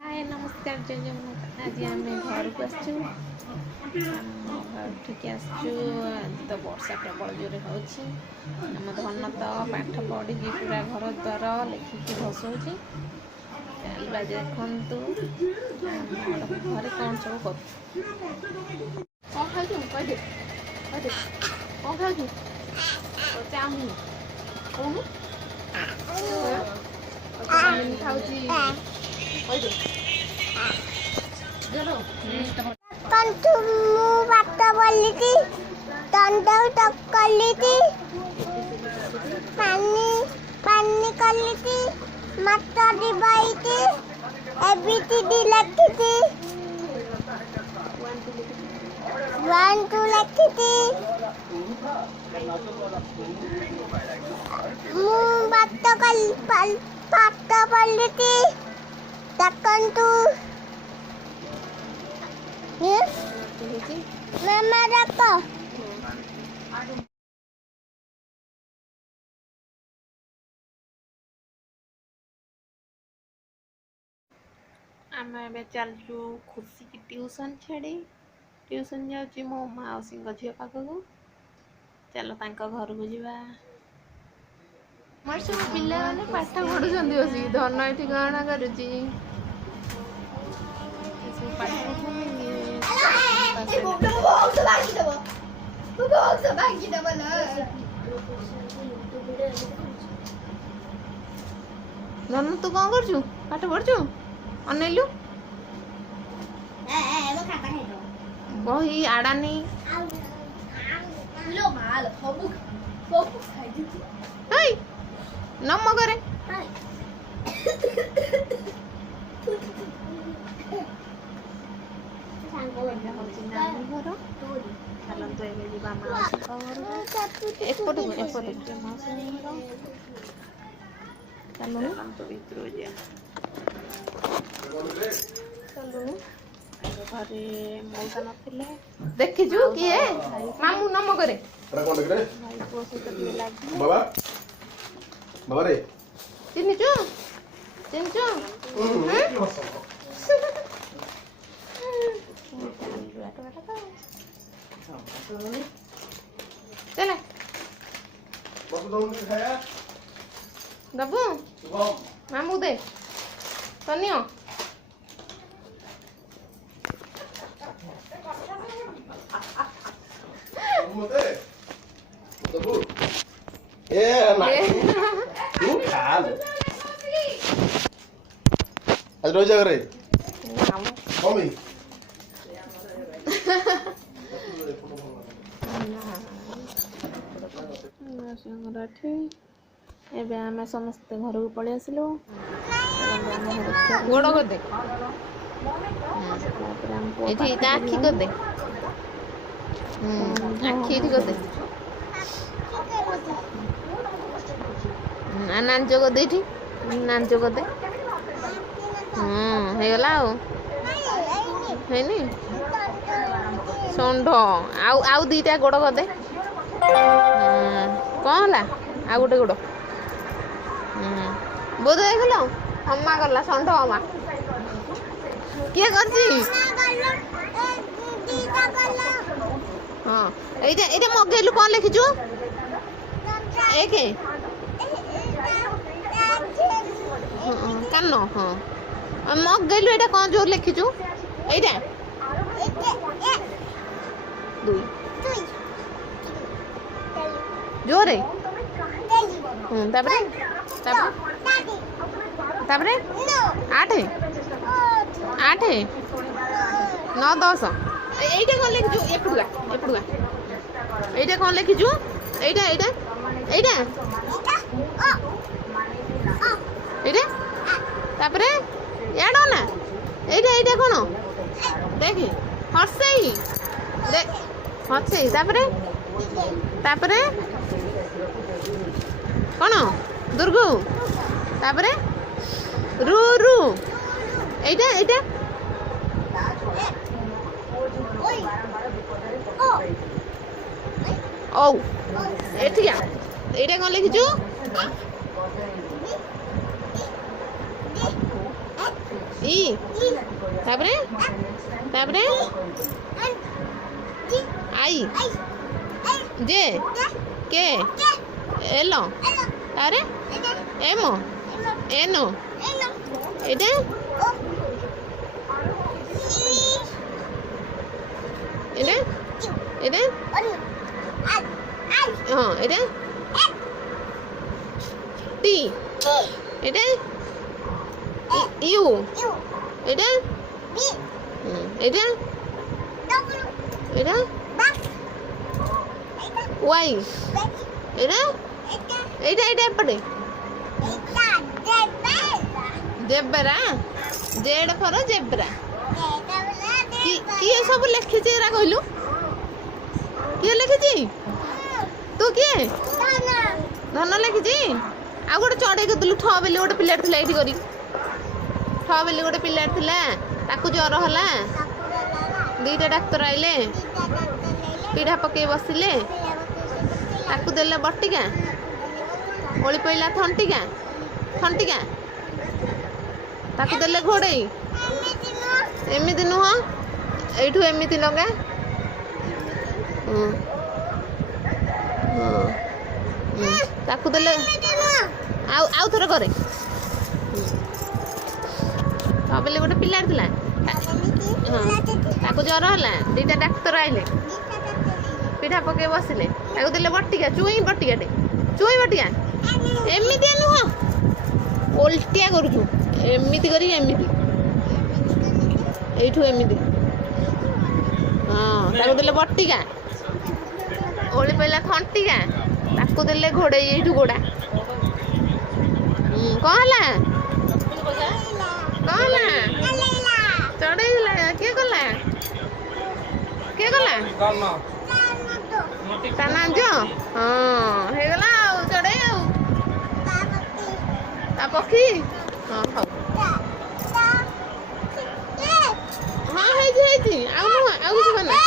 हाय नमस्कार जय जगन्नाथ। आज आम घर को आसचु तो वर्षा प्रबल जोर हो धन तो पाठ पढ़ी पूरा घर द्वार लिखिकी भसौची चलवा देखु घरे कौन सब कर चाउमिन कंटू बात बोली थी तंडा तक कली थी पानी पानी कली थी माता दिवाई थी एबीसीडी लिखी थी 1 2 लिखी थी बात बोली थी कंटू Mama rako. आम ए चलचु खुशी की ट्यूशन छाड़ी ट्यूशन जाऊँ मो मौसी झील पाखक चलो घर को जा मोर सब पिला मैंने पाठ पढ़ुं बस धन ये गणना करुच्ची धन तू कौन कर पाठ पढ़ु अनेलु बही आड़ानी नम करे घरे मौसा नथिले देखिजु किए मामू नम करे भाई पुओ सहित लागी बाबा बाबा रे चिन्हिचु चले दबू मामू दे तनियो आज रोज जागर मम्मी एबे आमे समस्त घर को पळि आसिलु गोड़ कर दे एठी आखी कर दे आखी एठी कर दे नांजो कर दे एठी नांजो कर दे हे गला है नी सोंढ आउ दीटा गोड़ कर दे कौन है आ गोटे गोड़ बोध देख हमा गला षंढ हमा किए कर हाँ ये मगेलु कौन लिखिचु एक कान हाँ मगेलु एटा कौन जोर लिखिचु एटा दुई जोरे तापरे तापरे 8 8 9 10 एटा कौन लिखिचु एपड़ुआ एटा कौन लिखिचु एटा एटा एटा एटा तापरे याडो ना एटा एटा कोन देख हर्षई देख हर्षई तापरे तापरे कौन दुर्गु तापरे रु रु एटा एटा ओ एठिया एटा कौन लिखिचु ई ତାପରେ ତାପରେ आई जे के एल तारे एम एन एटा एटा एटा हाँ एटा T Etah you Etah Etah iota y Etah Etah Etah एपटे zebra Z for zebra किए सब लिखी एरा कहलु किए लिखी तू किए धन लिखी आ गोटे चढ़े देलु ठ बेली गोटे पिला थिला एठी करी ठ बेली गोटे पिला थिला ताकू ज्वर होला दीटा डाक्तर आइले पीढ़ा पकई बसिले ताकू देले बटिका ओली पइला थंटिका थंटिका ताकू देले घोड़े एमिति नुह एठू एमिति लगा ताकू देले आउ थोड़े करे बेले गोटे पिला थिला ताकू ज्वर होला दीटा डाक्तर आइले पीढ़ा पकई बसिले ताकू देले बटिका चुई बटिकाटे चुई बटिका एमितिया नुह ओल्टिया करूछु एमिति करी एमिति एठू एमिति हाँ ताकू देले बटिका ओली पइला खंटिका ताकू देले घोड़े एठू गोड़ा कौन होला चढ़ेला किए गला तानांज हाँ हेगला चढ़े ता पक्षी हाँ खाऊ हाँ है आउ कुछ बना